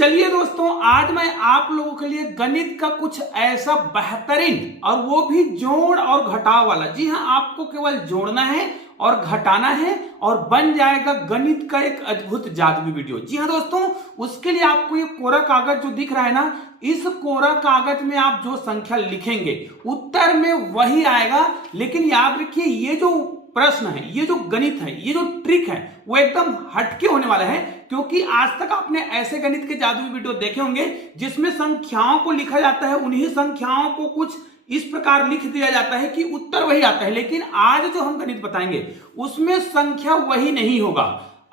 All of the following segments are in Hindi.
चलिए दोस्तों, आज मैं आप लोगों के लिए गणित का कुछ ऐसा बेहतरीन और वो भी जोड़ और घटाव वाला, जी हाँ, आपको केवल जोड़ना है और घटाना है और बन जाएगा गणित का एक अद्भुत जादुई वीडियो। जी हाँ दोस्तों, उसके लिए आपको ये कोरा कागज जो दिख रहा है ना, इस कोरा कागज में आप जो संख्या लिखेंगे उत्तर में वही आएगा। लेकिन याद रखिए, ये जो प्रश्न है, ये जो गणित है, ये जो ट्रिक है, वो एकदम हटके होने वाला है, क्योंकि आज तक आपने ऐसे गणित के जादुई वीडियो देखे होंगे जिसमें संख्याओं को लिखा जाता है, उन्हीं संख्याओं को कुछ इस प्रकार लिख दिया जाता है कि उत्तर वही आता है। लेकिन आज जो हम गणित बताएंगे उसमें संख्या वही नहीं होगा।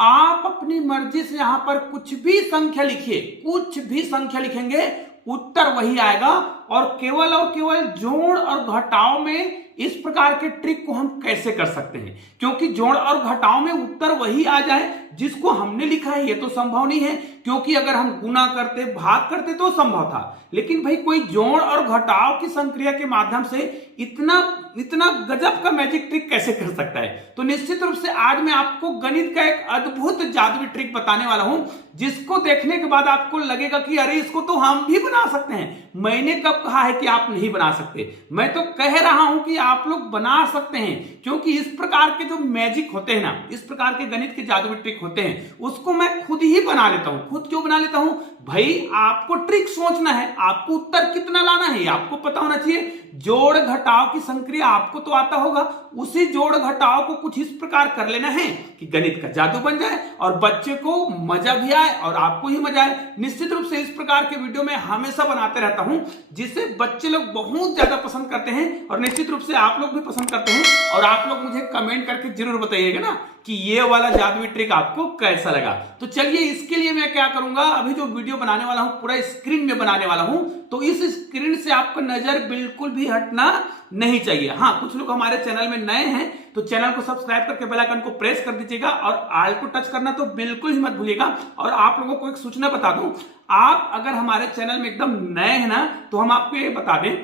आप अपनी मर्जी से यहां पर कुछ भी संख्या लिखिए, कुछ भी संख्या लिखेंगे उत्तर वही आएगा। और केवल जोड़ और घटाव में इस प्रकार के ट्रिक को हम कैसे कर सकते हैं, क्योंकि जोड़ और घटाव में उत्तर वही आ जाए जिसको हमने लिखा है, ये तो संभव नहीं है। क्योंकि अगर हम गुना करते, भाग करते तो संभव था, लेकिन भाई कोई जोड़ और घटाव की संक्रिया के माध्यम से इतना गजब का मैजिक ट्रिक कैसे कर सकता है। तो निश्चित रूप से आज मैं आपको गणित का एक अद्भुत जादुई ट्रिक बताने वाला हूं, जिसको देखने के बाद आपको लगेगा कि अरे इसको तो हम भी बना सकते हैं। मैंने कब कहा है कि आप नहीं बना सकते? मैं तो कह रहा हूं कि आप लोग बना सकते हैं, क्योंकि इस प्रकार के जो मैजिक होते हैं ना, इस प्रकार के गणित के जादुई ट्रिक होते हैं, उसको मैं खुद ही बना लेता हूं। खुद क्यों बना लेता हूं? भाई आपको ट्रिक सोचना है, आपको उत्तर कितना लाना है आपको पता होना चाहिए। जोड़ घटाव की संक्रिया आपको तो आता होगा, उसी जोड़ घटाव को कुछ इस प्रकार कर लेना है कि गणित का जादू बन जाए और बच्चे को मजा भी आए और आपको ही मजा आए। निश्चित रूप से इस प्रकार के वीडियो में हमेशा बनाते रहता हूं, जिसे बच्चे लोग बहुत ज्यादा पसंद करते हैं और निश्चित रूप से आप लोग भी पसंद करते हैं। और आप लोग मुझे कमेंट करके जरूर बताइएगा ना कि ये वाला जादुई ट्रिक आपको कैसा लगा। तो चलिए, इसके लिए मैं क्या करूंगा, अभी जो वीडियो बनाने वाला हूं पूरा स्क्रीन में बनाने वाला हूं, तो इस स्क्रीन से आपको नजर बिल्कुल भी हटना नहीं चाहिए। हाँ, कुछ लोग हमारे चैनल में नए हैं तो चैनल को सब्सक्राइब करके बेल आइकन को प्रेस कर दीजिएगा और ऑल को टच करना तो बिल्कुल ही मत भूलिएगा। और आप लोगों को एक सूचना बता दूं, आप अगर हमारे चैनल में एकदम नए हैं ना, तो हम आपको ये बता दें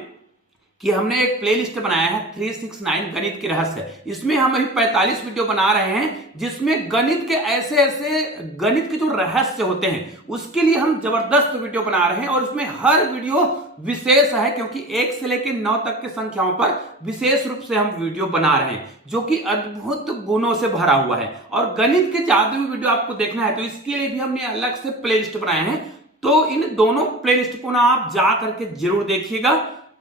कि हमने एक प्लेलिस्ट बनाया है 369 गणित के रहस्य। इसमें हम अभी 45 वीडियो बना रहे हैं, जिसमें गणित के ऐसे गणित के जो रहस्य होते हैं उसके लिए हम जबरदस्त वीडियो बना रहे हैं। और इसमें हर वीडियो विशेष है, क्योंकि 1 से लेकर 9 तक के संख्याओं पर विशेष रूप से हम वीडियो बना रहे हैं, जो कि अद्भुत गुणों से भरा हुआ है। और गणित के जादुई वीडियो आपको देखना है तो इसके लिए भी हमने अलग से प्लेलिस्ट बनाए हैं। तो इन दोनों प्लेलिस्ट को ना आप जा करके जरूर देखिएगा।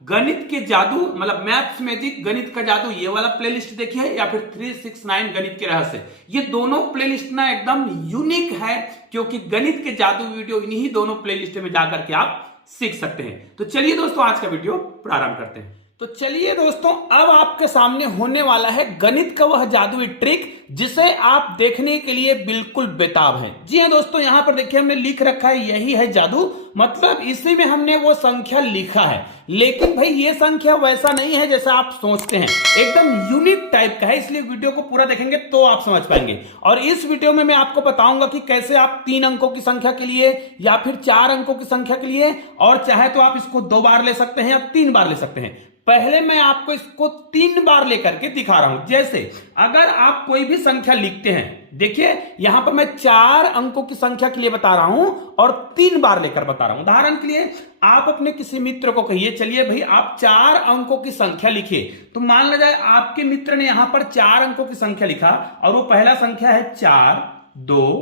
गणित के जादू मतलब मैथ्स मैजिक गणित का जादू, ये वाला प्लेलिस्ट देखिए, या फिर 369 गणित के रहस्य, ये दोनों प्लेलिस्ट ना एकदम यूनिक है, क्योंकि गणित के जादू वीडियो इन्हीं दोनों प्लेलिस्ट में जाकर के आप सीख सकते हैं। तो चलिए दोस्तों, आज का वीडियो प्रारंभ करते हैं। तो चलिए दोस्तों, अब आपके सामने होने वाला है गणित का वह जादुई ट्रिक जिसे आप देखने के लिए बिल्कुल बेताब हैं। जी हाँ दोस्तों, यहां पर देखिए हमने लिख रखा है, यही है जादू, मतलब इसी में हमने वो संख्या लिखा है। लेकिन भाई ये संख्या वैसा नहीं है जैसा आप सोचते हैं, एकदम यूनिक टाइप का है, इसलिए वीडियो को पूरा देखेंगे तो आप समझ पाएंगे। और इस वीडियो में मैं आपको बताऊंगा कि कैसे आप 3 अंकों की संख्या के लिए या फिर 4 अंकों की संख्या के लिए, और चाहे तो आप इसको 2 बार ले सकते हैं या 3 बार ले सकते हैं। पहले मैं आपको इसको 3 बार लेकर के दिखा रहा हूं। जैसे अगर आप कोई भी संख्या लिखते हैं, देखिए यहां पर मैं 4 अंकों की संख्या के लिए बता रहा हूं और 3 बार लेकर बता रहा हूं। उदाहरण के लिए आप अपने किसी मित्र को कहिए, चलिए भाई आप 4 अंकों की संख्या लिखिए। तो मान लिया जाए आपके मित्र ने यहां पर 4 अंकों की संख्या लिखा और वो पहला संख्या है 4, 2,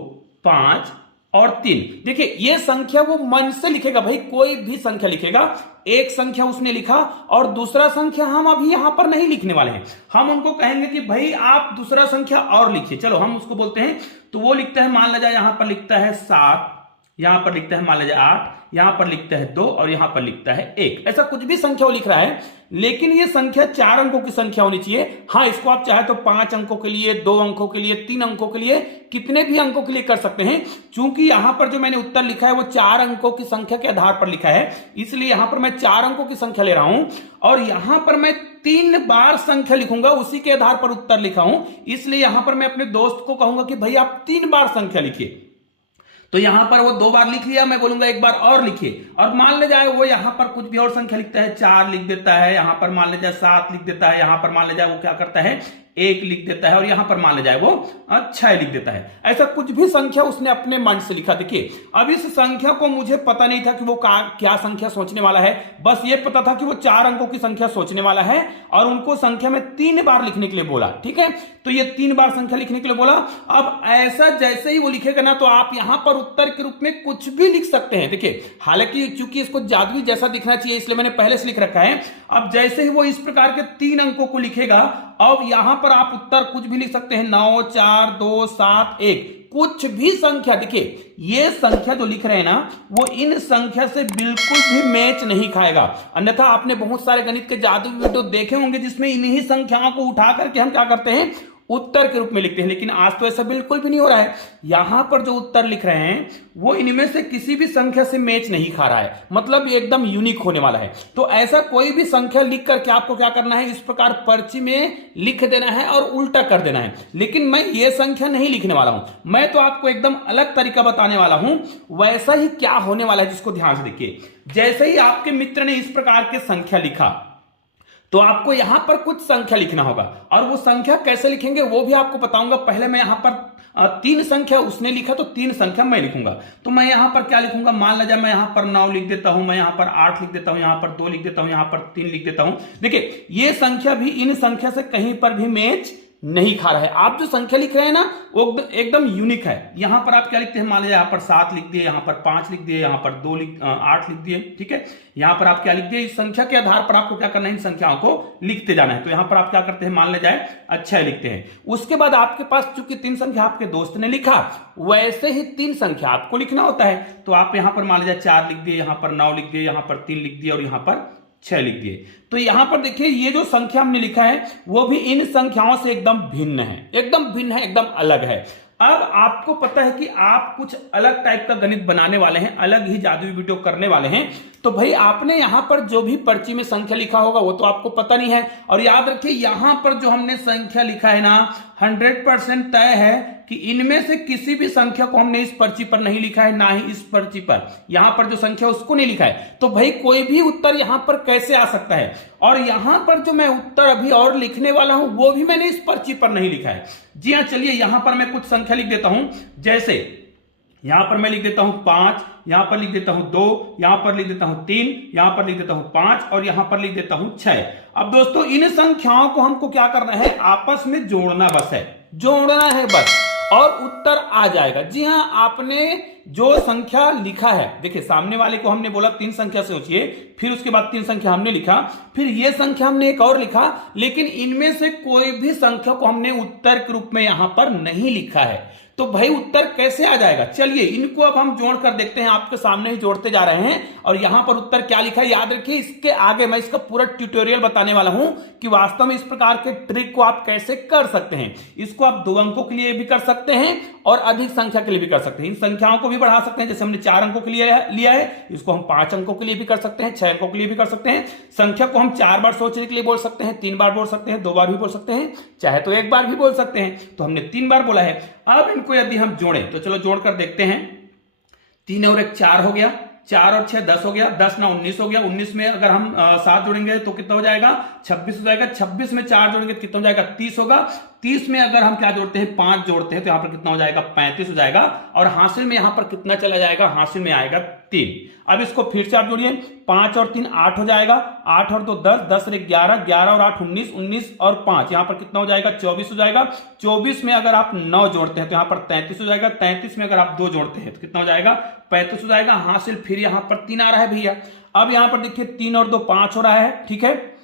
5 और 3। देखिए ये संख्या वो मन से लिखेगा, भाई कोई भी संख्या लिखेगा। एक संख्या उसने लिखा और दूसरा संख्या हम अभी यहां पर नहीं लिखने वाले हैं, हम उनको कहेंगे कि भाई आप दूसरा संख्या और लिखिए। चलो हम उसको बोलते हैं, तो वो लिखता है, मान लिया जाए यहां पर लिखता है 7, यहां पर लिखता है मान लीजिए 8, यहां पर लिखता है 2 और यहां पर लिखता है 1। ऐसा कुछ भी संख्या वो लिख रहा है, लेकिन ये संख्या 4 अंकों की संख्या होनी चाहिए। हाँ, इसको आप चाहे तो 5 अंकों के लिए, 2 अंकों के लिए, 3 अंकों के लिए, कितने भी अंकों के लिए कर सकते हैं। चूंकि यहां पर जो मैंने उत्तर लिखा है वो 4 अंकों की संख्या के आधार पर लिखा है, इसलिए यहां पर मैं 4 अंकों की संख्या ले रहा हूं और यहां पर मैं 3 बार संख्या लिखूंगा, उसी के आधार पर उत्तर लिखा हूं। इसलिए यहां पर मैं अपने दोस्त को कहूंगा कि भाई आप 3 बार संख्या लिखिए। तो यहां पर वो 2 बार लिख लिया, मैं बोलूंगा 1 बार और लिखिए। और मान ले जाए वो यहां पर कुछ भी और संख्या लिखता है, 4 लिख देता है, यहां पर मान ले जाए 7 लिख देता है, यहां पर मान ले जाए वो क्या करता है 1 लिख देता है और यहां पर मान लिया जाए वो 6 लिख देता है। ऐसा कुछ भी संख्या उसने अपने मन से लिखा। देखिए अब इस संख्या को मुझे पता नहीं था कि वो क्या संख्या सोचने वाला है, बस ये पता था कि वो 4 अंकों की संख्या सोचने वाला है और उनको संख्या में 3 बार लिखने के लिए बोला। ठीक है, तो ये 3 बार संख्या लिखने के लिए बोला। अब ऐसा जैसे ही वो लिखेगा ना तो आप यहां पर उत्तर के रूप में कुछ भी लिख सकते हैं। देखिए हालांकि चूंकि इसको जादुई जैसा दिखना चाहिए इसलिए मैंने पहले से लिख रखा है। अब जैसे ही वो इस प्रकार के 3 अंकों को लिखेगा, अब यहां पर आप उत्तर कुछ भी लिख सकते हैं, 9 4 2 7 1, कुछ भी संख्या। देखिए ये संख्या जो लिख रहे हैं ना वो इन संख्या से बिल्कुल भी मैच नहीं खाएगा। अन्यथा आपने बहुत सारे गणित के जादुई वीडियो देखे होंगे जिसमें इन्हीं संख्याओं को उठा करके हम क्या करते हैं, उत्तर के रूप में लिखते हैं, लेकिन आज तो ऐसा बिल्कुल भी नहीं हो रहा है। यहां पर जो उत्तर लिख रहे हैं वो इनमें से किसी भी संख्या से मैच नहीं खा रहा है, मतलब ये एकदम यूनिक होने वाला है। तो ऐसा कोई भी संख्या लिख करके आपको क्या करना है, इस प्रकार पर्ची में लिख देना है और उल्टा कर देना है। लेकिन मैं ये संख्या नहीं लिखने वाला हूं, मैं तो आपको एकदम अलग तरीका बताने वाला हूं। वैसा ही क्या होने वाला है जिसको ध्यान से देखिए। जैसे ही आपके मित्र ने इस प्रकार के संख्या लिखा तो आपको यहां पर कुछ संख्या लिखना होगा और वो संख्या कैसे लिखेंगे वो भी आपको बताऊंगा। पहले मैं यहां पर 3 संख्या उसने लिखा तो 3 संख्या मैं लिखूंगा। तो मैं यहां पर क्या लिखूंगा, मान लीजिए मैं यहां पर 9 लिख देता हूं, मैं यहां पर 8 लिख देता हूं, यहां पर 2 लिख देता हूं, यहां पर 3 लिख देता हूं। देखिए ये संख्या भी इन संख्या से कहीं पर भी मैच नहीं खा रहा है। आप जो संख्या लिख रहे हैं ना वो एकदम यूनिक है। यहां पर आप क्या लिखते हैं, मान लीजिए यहां पर 7 लिख दिए, यहां पर 5 लिख दिए, यहां पर 8 लिख दिए। ठीक है, यहां पर आप क्या लिख दिए, इस संख्या के आधार पर आपको क्या करना है, इन संख्याओं को लिखते जाना है। तो यहां पर आप क्या करते हैं, मान ले जाए 6 लिखते हैं। उसके बाद आपके पास चूंकि 3 संख्या आपके दोस्त ने लिखा वैसे ही 3 संख्या आपको लिखना होता है। तो आप यहां पर मान लीजिए 4 लिख दिए, यहां पर 9 लिख दिए, यहां पर 3 लिख दिए और यहां पर 6 लिख दिए। तो यहां पर देखिए ये जो संख्या हमने लिखा है वो भी इन संख्याओं से एकदम भिन्न है, एकदम भिन्न है, एकदम अलग है। अब आपको पता है कि आप कुछ अलग टाइप का गणित बनाने वाले हैं, अलग ही जादुई वीडियो करने वाले हैं। तो भाई आपने यहां पर जो भी पर्ची में संख्या लिखा होगा वो तो आपको पता नहीं है। और याद रखिए यहां पर जो हमने संख्या लिखा है ना 100% तय है कि इनमें से किसी भी संख्या को हमने इस पर्ची पर नहीं लिखा है, ना ही इस पर्ची पर। यहां पर जो संख्या उसको नहीं लिखा है। तो भाई कोई भी उत्तर यहां पर कैसे आ सकता है। और यहां पर जो मैं उत्तर अभी और लिखने वाला हूं वो भी मैंने इस पर्ची पर नहीं लिखा है। जी हां, चलिए यहां पर मैं कुछ संख्या लिख देता हूं। जैसे यहां पर मैं लिख देता हूं 5, यहां पर लिख देता हूं 2, यहां पर लिख देता हूं 3, यहां पर लिख देता हूं 5 और यहां पर लिख देता हूं 6। अब दोस्तों इन संख्याओं को हमको क्या करना है, आपस में जोड़ना बस है, जोड़ना है बस और उत्तर आ जाएगा। जी हां, आपने जो संख्या लिखा है, देखिए सामने वाले को हमने बोला 3 संख्या से सोचिए, फिर उसके बाद 3 संख्या हमने लिखा, फिर ये संख्या हमने एक और लिखा, लेकिन इनमें से कोई भी संख्या को हमने उत्तर के रूप में यहां पर नहीं लिखा है। तो भाई उत्तर कैसे आ जाएगा, चलिए इनको अब हम जोड़ कर देखते हैं। आपके सामने ही जोड़ते जा रहे हैं और यहां पर उत्तर क्या लिखा है याद रखिए। इसके आगे मैं इसका पूरा ट्यूटोरियल बताने वाला हूं कि वास्तव में इस प्रकार के ट्रिक को आप कैसे कर सकते हैं। इसको आप 2 अंकों के लिए भी कर सकते हैं और अधिक संख्या के लिए भी कर सकते हैं। इन संख्याओं को भी बढ़ा सकते हैं, जैसे हमने 4 अंकों के लिए लिया है, इसको हम 5 अंकों के लिए भी कर सकते हैं, 6 अंकों के लिए भी कर सकते हैं। संख्या को हम 4 बार सोचने के लिए बोल सकते हैं, 3 बार बोल सकते हैं, 2 बार भी बोल सकते हैं, चाहे तो 1 बार भी बोल सकते हैं। तो हमने 3 बार बोला है। अब इनको यदि हम जोड़ें तो चलो जोड़कर देखते हैं। 3 और 1 4 हो गया, 4 और 6 10 हो गया, 10 ना 19 हो गया। 19 में अगर हम 7 जोड़ेंगे तो कितना हो जाएगा, 26 हो जाएगा। 26 में 4 जोड़ेंगे तो कितना हो जाएगा, 30 होगा। 30 में अगर हम क्या जोड़ते हैं, 5 जोड़ते हैं तो यहां पर कितना हो जाएगा, 35 हो जाएगा। और हासिल में यहां पर कितना चला जाएगा, हासिल में आएगा 3। अब इसको फिर से आप जोड़िए, 5 और 3 8 हो जाएगा, 8 और 2 10, 10 और 1 11, 11 और 8 19, 19 और 5 यहां पर कितना हो जाएगा, 24 हो जाएगा। 24 में अगर आप 9 जोड़ते हैं तो यहां पर 33 हो जाएगा। 33 में अगर आप 2 जोड़ते हैं तो कितना हो जाएगा, 35 हो जाएगा। हासिल फिर यहां पर 3 आ रहा है भैया। अब यहां पर देखिए 3 और 2 5 हो रहा है, ठीक है,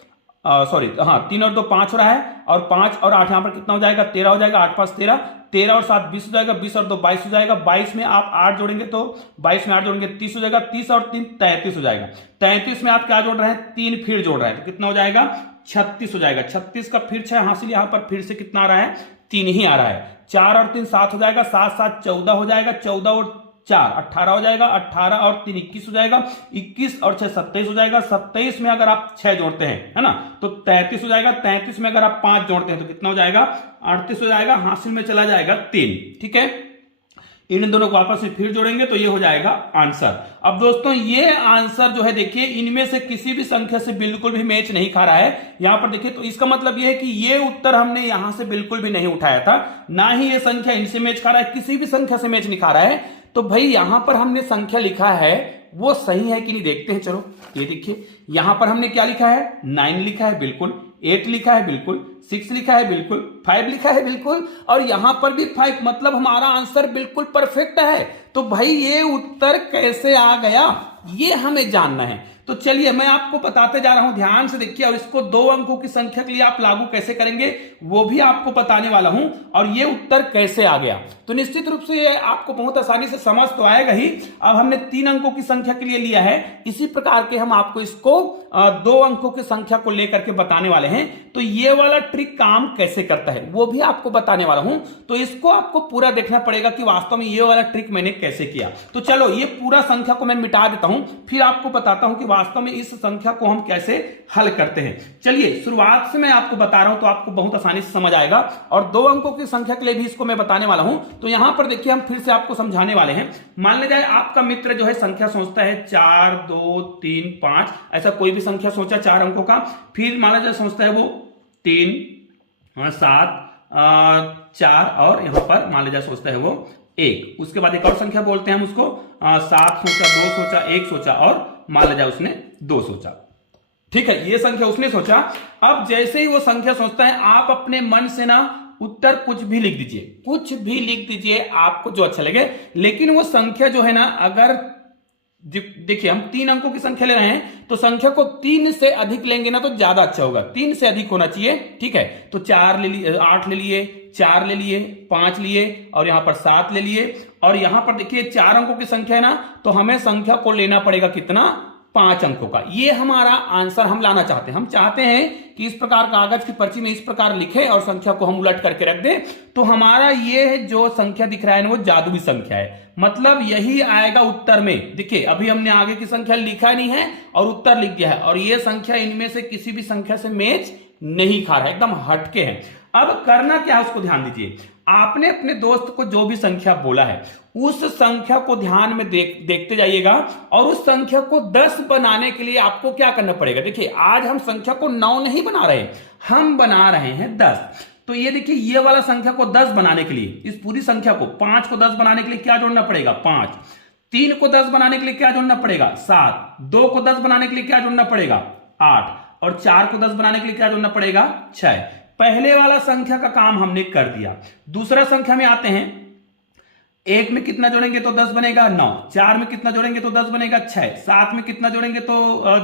सॉरी हाँ 3 और 2 5 हो रहा है और 5 और 8 यहां पर कितना हो जाएगा, 13 हो जाएगा। 8 5 13, 13 और 7 20 हो जाएगा। 20 और 2 22 हो जाएगा। 22 में आप 8 जोड़ेंगे तो 22 में 8 जोड़ेंगे 30 हो जाएगा। 30 और 3 33 हो जाएगा। 33 में आप क्या जोड़ रहे हैं, 3 फिर जोड़ रहे हैं तो कितना हो जाएगा, 36 हो जाएगा। 36 का फिर 6 हासिल, यहां पर फिर से कितना आ रहा है, 3 ही आ रहा है। 4 और 3 7 हो जाएगा, 7 7 14 हो जाएगा। 14 और 4 18 हो जाएगा। 18 और 3 21 हो जाएगा। 21 और 6 27 हो जाएगा। 27 में अगर आप 6 जोड़ते हैं, है ना, तो 33 हो जाएगा। 33 में अगर आप 5 जोड़ते हैं तो कितना हो जाएगा, 38 हो जाएगा। हासिल में चला जाएगा 3, ठीक है। इन दोनों को आपस में फिर जोड़ेंगे तो ये हो जाएगा आंसर। अब दोस्तों ये आंसर जो है देखिए इनमें से किसी भी संख्या से बिल्कुल भी मैच नहीं खा रहा है। यहां पर देखिए तो इसका मतलब ये है कि ये उत्तर हमने यहां से बिल्कुल भी नहीं उठाया था, ना ही ये संख्या इनसे मैच खा रहा है, किसी भी संख्या से मैच नहीं खा रहा है। तो भाई यहां पर हमने संख्या लिखा है वो सही है कि नहीं देखते हैं। चलो ये देखिए यहां पर हमने क्या लिखा है, 9 लिखा है बिल्कुल, 8 लिखा है बिल्कुल, 6 लिखा है बिल्कुल, 5 लिखा है बिल्कुल, और यहां पर भी 5, मतलब हमारा आंसर बिल्कुल परफेक्ट है। तो भाई ये उत्तर कैसे आ गया ये हमें जानना है। तो चलिए मैं आपको बताते जा रहा हूं, ध्यान से देखिए, और इसको 2 अंकों की संख्या के लिए आप लागू कैसे करेंगे वो भी आपको बताने वाला हूं, और ये उत्तर कैसे आ गया। तो निश्चित रूप से ये आपको बहुत आसानी से समझ तो आएगा ही। अब हमने 3 अंकों की संख्या के लिए लिया है, इसी प्रकार के हम आपको इसको 2 अंकों की संख्या को लेकर के बताने वाले हैं। तो ये वाला ट्रिक काम कैसे करता है वो भी आपको बताने वाला हूं। तो इसको आपको पूरा देखना पड़ेगा कि वास्तव में ये वाला ट्रिक मैंने कैसे किया। तो चलो ये पूरा संख्या को मैं मिटा देता हूं, फिर आपको बताता हूं कि वास्तव में इस संख्या को हम कैसे हल करते हैं। चलिए शुरुआत से मैं आपको बता रहा हूं तो आपको बहुत आसानी से समझ आएगा, और 2 अंकों की संख्या के लिए भी इसको मैं बताने वाला हूं। तो यहां पर देखिए हम फिर से आपको समझाने वाले हैं। मान लीजिए आपका मित्र जो है संख्या सोचता है 4, 2, 3, 5, ऐसा कोई भी संख्या सोचा 4 अंकों का, फिर मान लीजिए सोचता है वो 3, 7, 4, और यहां पर मान लीजिए सोचता है वो 1। उसके बाद एक और संख्या बोलते हैं हम उसको, 7 सोचा, 2 सोचा, 1 सोचा, और मान लीजिए उसने 2 सोचा। ठीक है, ये संख्या उसने सोचा। अब जैसे ही वो संख्या सोचता है आप अपने मन से ना उत्तर कुछ भी लिख दीजिए, कुछ भी लिख दीजिए आपको जो अच्छा लगे। लेकिन वो संख्या जो है ना, अगर देखिए हम 3 अंकों की संख्या ले रहे हैं तो संख्या को 3 से अधिक लेंगे ना तो ज्यादा अच्छा होगा, 3 से अधिक होना चाहिए। ठीक है, तो 4 ले लिए, 8 ले लिए, 4 ले लिए, 5 लिए, और यहां पर 7 ले लिए, और यहां पर देखिए 4 अंकों की संख्या है ना, तो हमें संख्या को लेना पड़ेगा कितना, 5 अंकों का। ये हमारा आंसर हम लाना चाहते हैं। हम चाहते हैं कि इस प्रकार कागज की पर्ची में इस प्रकार लिखे और संख्या को हम उलट करके रख दें, तो हमारा ये जो संख्या दिख रहा है ना वो जादुई संख्या है, मतलब यही आएगा उत्तर में। देखिए अभी हमने आगे की संख्या लिखा नहीं है और उत्तर लिख दिया है, और ये संख्या इनमें से किसी भी संख्या से मैच नहीं खा रहा है, एकदम हटके है। अब करना क्या है उसको ध्यान दीजिए। आपने अपने दोस्त को जो भी संख्या बोला है उस संख्या को ध्यान में देखते जाइएगा, और उस संख्या को 10 बनाने के लिए आपको क्या करना पड़ेगा। देखिए आज हम संख्या को 9 नहीं बना रहे, हम बना रहे हैं 10। तो ये देखिए ये वाला संख्या को 10 बनाने के लिए, इस पूरी संख्या को 5 को 10 बनाने के लिए क्या जोड़ना पड़ेगा, 5। 3 को 10 बनाने के लिए क्या जोड़ना पड़ेगा, 7। 2 को 10 बनाने के लिए क्या जोड़ना पड़ेगा, 8। और 4 को 10 बनाने के लिए क्या जोड़ना पड़ेगा, 6। पहले वाला संख्या का काम हमने कर दिया। दूसरा संख्या में आते हैं, 1 में कितना जोड़ेंगे तो 10 बनेगा, 9। 4 में कितना जोड़ेंगे तो 10 बनेगा, 6। 7 में कितना जोड़ेंगे तो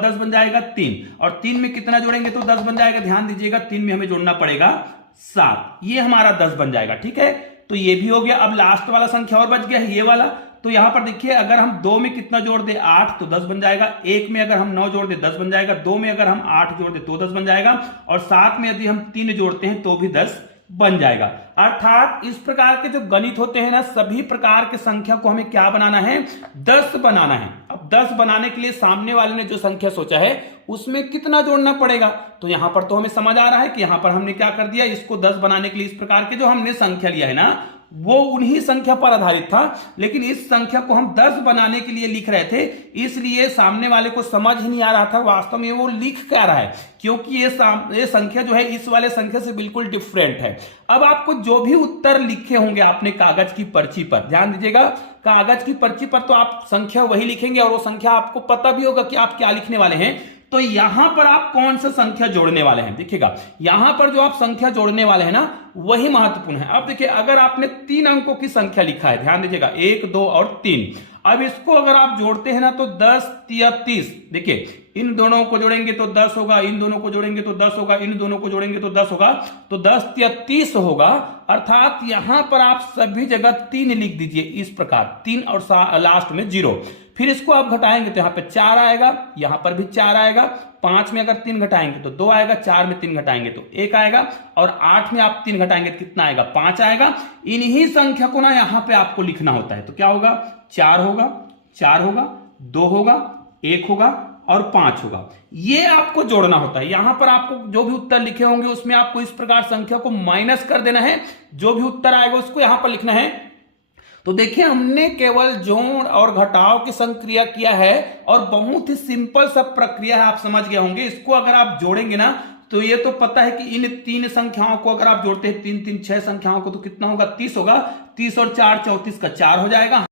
10 बन जाएगा, 3। और 3 में कितना जोड़ेंगे तो 10 बन जाएगा, ध्यान दीजिएगा 3 में हमें जोड़ना पड़ेगा 7, ये हमारा 10 बन जाएगा। ठीक है, तो ये भी हो गया। अब लास्ट वाला संख्या और बच गया है ये वाला। तो यहां पर देखिए अगर हम 2 में कितना जोड़ दे 8 तो 10 बन जाएगा, 1 में अगर हम 9 जोड़ दे 10 बन जाएगा, 2 में अगर हम 8 जोड़ दे तो 10 बन जाएगा, और 7 में यदि हम 3 जोड़ते हैं तो भी 10 बन जाएगा। अर्थात इस प्रकार के जो गणित होते हैं ना, सभी प्रकार के संख्या को हमें क्या बनाना है, 10 बनाना है। अब 10 बनाने के लिए सामने वाले ने जो संख्या सोचा है उसमें कितना जोड़ना पड़ेगा, तो यहां पर तो हमें समझ आ रहा है कि यहां पर हमने क्या कर दिया, इसको 10 बनाने के लिए इस प्रकार के जो हमने संख्या लिया है ना वो उन्हीं संख्या पर आधारित था, लेकिन इस संख्या को हम 10 बनाने के लिए लिख रहे थे, इसलिए सामने वाले को समझ ही नहीं आ रहा था वास्तव में वो लिख क्या रहा है, क्योंकि ये संख्या जो है इस वाले संख्या से बिल्कुल डिफरेंट है। अब आपको जो भी उत्तर लिखे होंगे आपने कागज की पर्ची पर, ध्यान दीजिएगा कागज की पर्ची पर तो आप संख्या वही लिखेंगे, और वो संख्या आपको पता भी होगा कि आप क्या लिखने वाले हैं। तो यहां पर आप कौन सा संख्या जोड़ने वाले हैं, देखिएगा यहां पर जो आप संख्या जोड़ने वाले हैं ना वही महत्वपूर्ण है। अब देखिए अगर आपने 3 अंकों की संख्या लिखा है, ध्यान दीजिएगा 1, 2 और 3, अब इसको अगर आप जोड़ते हैं ना तो 10 या 30, देखिए इन दोनों को जोड़ेंगे तो 10 होगा, इन दोनों को जोड़ेंगे तो 10 होगा, इन दोनों को जोड़ेंगे तो 10 होगा, तो 10 या 30 होगा। अर्थात यहां पर आप सभी जगह 3 लिख दीजिए इस प्रकार, 3 और लास्ट में 0। फिर इसको आप घटाएंगे तो यहां पे 4 आएगा, यहां पर भी 4 आएगा, 5 में अगर 3 घटाएंगे तो 2 आएगा, 4 में 3 घटाएंगे तो 1 आएगा, और 8 में आप 3 घटाएंगे तो कितना आएगा, 5 आएगा। इन्हीं संख्या को ना यहां पे आपको लिखना होता है, तो क्या होगा, 4 होगा, 4 होगा, 2 होगा, 1 होगा और 5 होगा, ये आपको जोड़ना होता है। यहां पर आपको जो भी उत्तर लिखे होंगे उसमें आपको इस प्रकार संख्या को माइनस कर देना है, जो भी उत्तर आएगा उसको यहां पर लिखना है। तो देखिए हमने केवल जोड़ और घटाव की संक्रिया किया है और बहुत ही सिंपल सा प्रक्रिया है, आप समझ गए होंगे। इसको अगर आप जोड़ेंगे ना तो ये तो पता है कि इन तीन संख्याओं को अगर आप जोड़ते हैं, 3 3 6 संख्याओं को, तो कितना होगा 30 होगा। 30 और 4 34 का 4 हो जाएगा,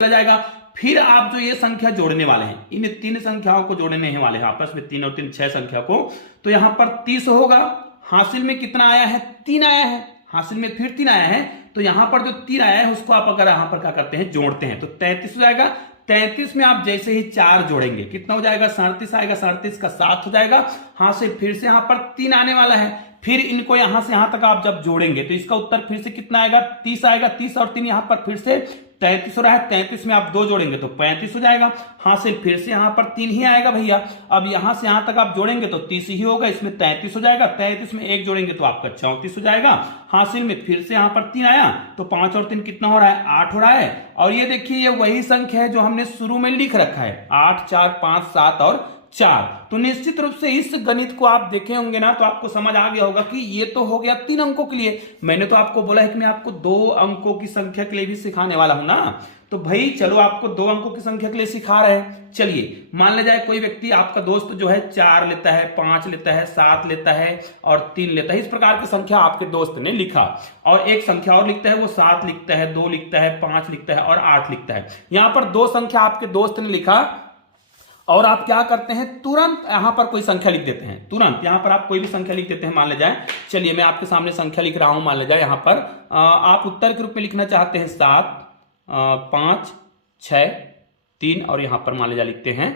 जाएगा। फिर आप जो ये संख्या जोड़ने वाले हैं, इन तीन संख्याओं को जोड़ने वाले हैं आपस में, 3 और 3 6 संख्या को, तो यहां पर 30 होगा। हासिल में कितना आया है? 3 आया है, हासिल में फिर 3 आया है, तो यहां पर जो 3 आया है उसको आप अगर यहां पर क्या करते हैं, जोड़ते हैं, तो 33 हो जाएगा। 33 में आप जैसे ही 4 जोड़ेंगे कितना हो जाएगा? 37 आएगा। 37 का 7 हो जाएगा। हां से फिर से यहां पर 3 आने वाला है, फिर इनको यहां से यहां तक आप जब जोड़ेंगे तो इसका उत्तर फिर से कितना आएगा? 30 आएगा। 30 और 3 यहां पर फिर से 33 हो रहा है। 33 में आप 2 जोड़ेंगे तो 35 हो जाएगा। हासिल फिर से यहां पर 3 ही आएगा भैया। अब यहां से यहां तक आप जोड़ेंगे तो 30 ही होगा, इसमें 33 हो जाएगा। 33 में 1 जोड़ेंगे तो आपका 34 हो जाएगा। हासिल में फिर से यहां पर 3 आया, तो 5 और 3 कितना हो रहा है? 8 हो रहा है। और ये देखिए ये वही संख्या है जो हमने शुरू में लिख रखा है, 8 4 5 7 और 4। तो निश्चित रूप से इस गणित को आप देखे होंगे ना तो आपको समझ आ गया होगा कि ये तो हो गया 3 अंकों के लिए। मैंने तो आपको बोला है कि मैं आपको 2 अंकों की संख्या के लिए भी सिखाने वाला हूं ना, तो भाई चलो आपको 2 अंकों की संख्या के लिए सिखा रहे हैं। चलिए मान ले जाए कोई व्यक्ति, आपका दोस्त जो है 4 लेता है, 5 लेता है, 7 लेता है और 3 लेता है, इस प्रकार की संख्या आपके दोस्त ने लिखा, और एक संख्या और लिखता है, वो 7 लिखता है, 2 लिखता है, 5 लिखता है और 8 लिखता है। यहां पर 2 संख्या आपके दोस्त ने लिखा और आप क्या करते हैं, तुरंत यहां पर कोई संख्या लिख देते हैं। तुरंत यहां पर आप कोई भी संख्या लिख देते हैं। मान ले जाए, चलिए मैं आपके सामने संख्या लिख रहा हूं। मान ले जाए यहां पर आप उत्तर के रूप में लिखना चाहते हैं 7 5 6 3 और यहां पर मान ले जाए लिखते हैं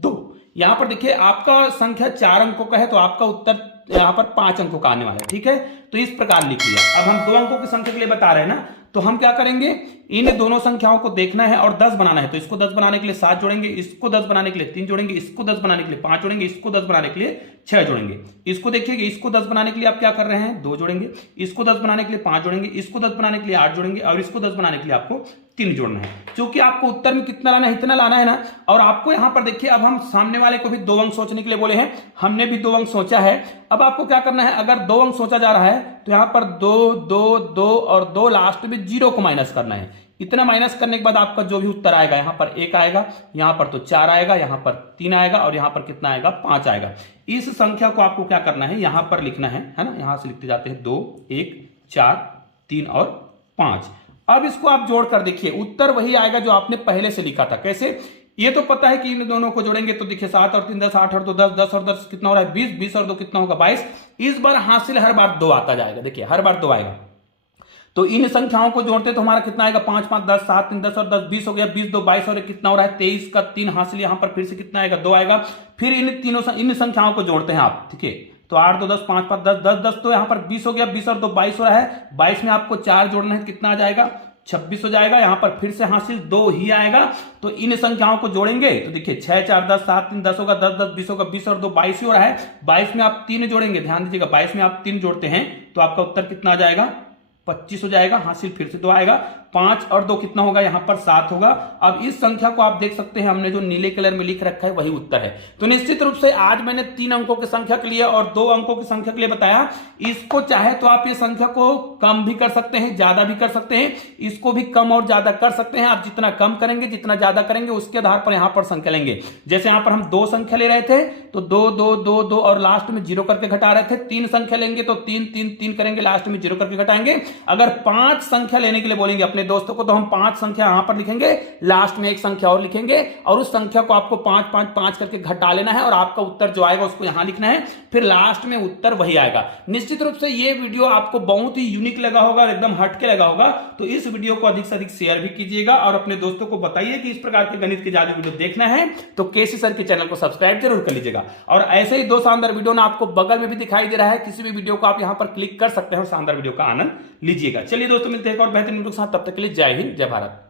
2। यहां पर देखिए आपका संख्या 4 अंकों का है तो आपका उत्तर यहां पर 5 अंकों का आने वाला है, ठीक है। तो इस प्रकार लिख लिया। अब हम 2 अंकों की संख्या के लिए बता रहे हैं ना, तो हम क्या करेंगे, इन दोनों संख्याओं को देखना है और 10 बनाना है, तो इसको 10 बनाने के लिए 7 जोड़ेंगे, इसको 10 बनाने के लिए 3 जोड़ेंगे, इसको 10 बनाने के लिए 5 जोड़ेंगे, इसको 10 बनाने के लिए 6 जोड़ेंगे। इसको देखिएगा, इसको 10 बनाने के लिए आप क्या कर रहे हैं, 2 जोड़ेंगे, इसको 10 बनाने के लिए 5 जोड़ेंगे, इसको 10 बनाने के लिए 8 जोड़ेंगे और इसको 10 बनाने के लिए आपको 3 जोड़ना है। क्योंकि आपको उत्तर में कितना लाना है, इतना लाना है ना। और आपको यहां पर देखिए, अब हम सामने वाले को भी 2 अंक सोचने के लिए बोले हैं, हमने भी 2 अंक सोचा है। अब आपको क्या करना है, अगर 2 अंक सोचा जा रहा है तो यहां पर 2 2 2 और 2 लास्ट में 0 को माइनस करना है। इतना माइनस करने के बाद आपका जो भी उत्तर आएगा, यहां पर 1 आएगा, यहां पर तो 4 आएगा, यहां पर 3 आएगा और यहां पर कितना आएगा, 5 आएगा। इस संख्या को आपको क्या करना है, यहां पर लिखना है ना। यहां से लिखते जाते हैं 2 1 4 3 और 5। अब इसको आप जोड़कर देखिए, उत्तर वही आएगा जो आपने पहले से लिखा था। कैसे, ये तो पता है कि इन दोनों को जोड़ेंगे तो देखिए 7 और 3 10, 8 और 2 10, 10 और 10 कितना हो रहा है 20, 20 और 2 कितना होगा 22। इस बार हासिल हर बार 2 आता जाएगा, देखिए हर बार 2 आएगा। तो इन संख्याओं को जोड़ते तो हमारा कितना आएगा, 5 5 10, 7 3 10 और 10 20 हो गया, 20 2 22 और कितना हो रहा है 23 का 3 हासिल। यहां पर फिर से कितना आएगा, 2 आएगा। फिर इन संख्याओं को जोड़ते हैं आप, ठीक है। तो 8 2 10 5 5 10 10 10, तो यहां पर 20 हो गया, 20 और 2 22 हो रहा है। 22 में आपको 4 जोड़ना है, कितना आ जाएगा 26 हो जाएगा। यहां पर फिर से हासिल 2 ही आएगा। तो इन संख्याओं को जोड़ेंगे तो देखिए 6 4 10 7 3 10 होगा, 10 10 20 होगा, 20 और 2 22 ही हो रहा है। 22 में आप 3 जोड़ेंगे, ध्यान दीजिएगा, 22 में आप 3 जोड़ते हैं तो आपका उत्तर कितना आ जाएगा, 25 हो जाएगा। हासिल फिर से 2 आएगा। 5 और 2 कितना होगा, यहां पर 7 होगा। अब इस संख्या को आप देख सकते हैं, हमने जो नीले कलर में लिख रखा है वही उत्तर है। तो निश्चित रूप से आज मैंने 3 अंकों की संख्या के लिए और 2 अंकों की संख्या के लिए बताया। इसको चाहे तो आप ये संख्या को कम भी कर सकते हैं, ज्यादा भी कर सकते हैं, इसको भी कम और ज्यादा कर सकते हैं। आप जितना कम करेंगे, जितना ज्यादा करेंगे, उसके आधार पर यहां पर संख्या लेंगे। जैसे यहां पर हम 2 संख्या ले रहे थे तो 2 2 2 2 और लास्ट में 0 करके घटा रहे थे। 3 संख्या लेंगे तो 3 3 3 करेंगे, लास्ट में 0 करके घटाएंगे। अगर 5 संख्या लेने के लिए बोलेंगे अपने दोस्तों को तो हम 5 संख्या यहां पर लिखेंगे, लास्ट में 1 संख्या और लिखेंगे और उस संख्या को आपको 5 5 5 करके घटा लेना है और आपका उत्तर जो आएगा उसको यहां लिखना है। फिर लास्ट में उत्तर वही आएगा। निश्चित रूप से ये वीडियो आपको बहुत ही यूनिक लगा होगा, एकदम हटके लगा होगा। तो इस वीडियो को अधिक से अधिक शेयर भी कीजिएगा और अपने दोस्तों को बताइए कि इस प्रकार के गणित के जादू वीडियो देखना है तो केसी सर के चैनल को सब्सक्राइब जरूर कर लीजिएगा। और ऐसे ही 2 शानदार वीडियो ना आपको बगल में भी दिखाई दे रहा है, किसी भी वीडियो को आप यहां पर क्लिक कर सकते हैं और शानदार वीडियो का आनंद लीजिएगा। चलिए दोस्तों, मिलते हैं एक और बेहतरीन वीडियो के साथ, तब तक के लिए जय हिंद जय भारत।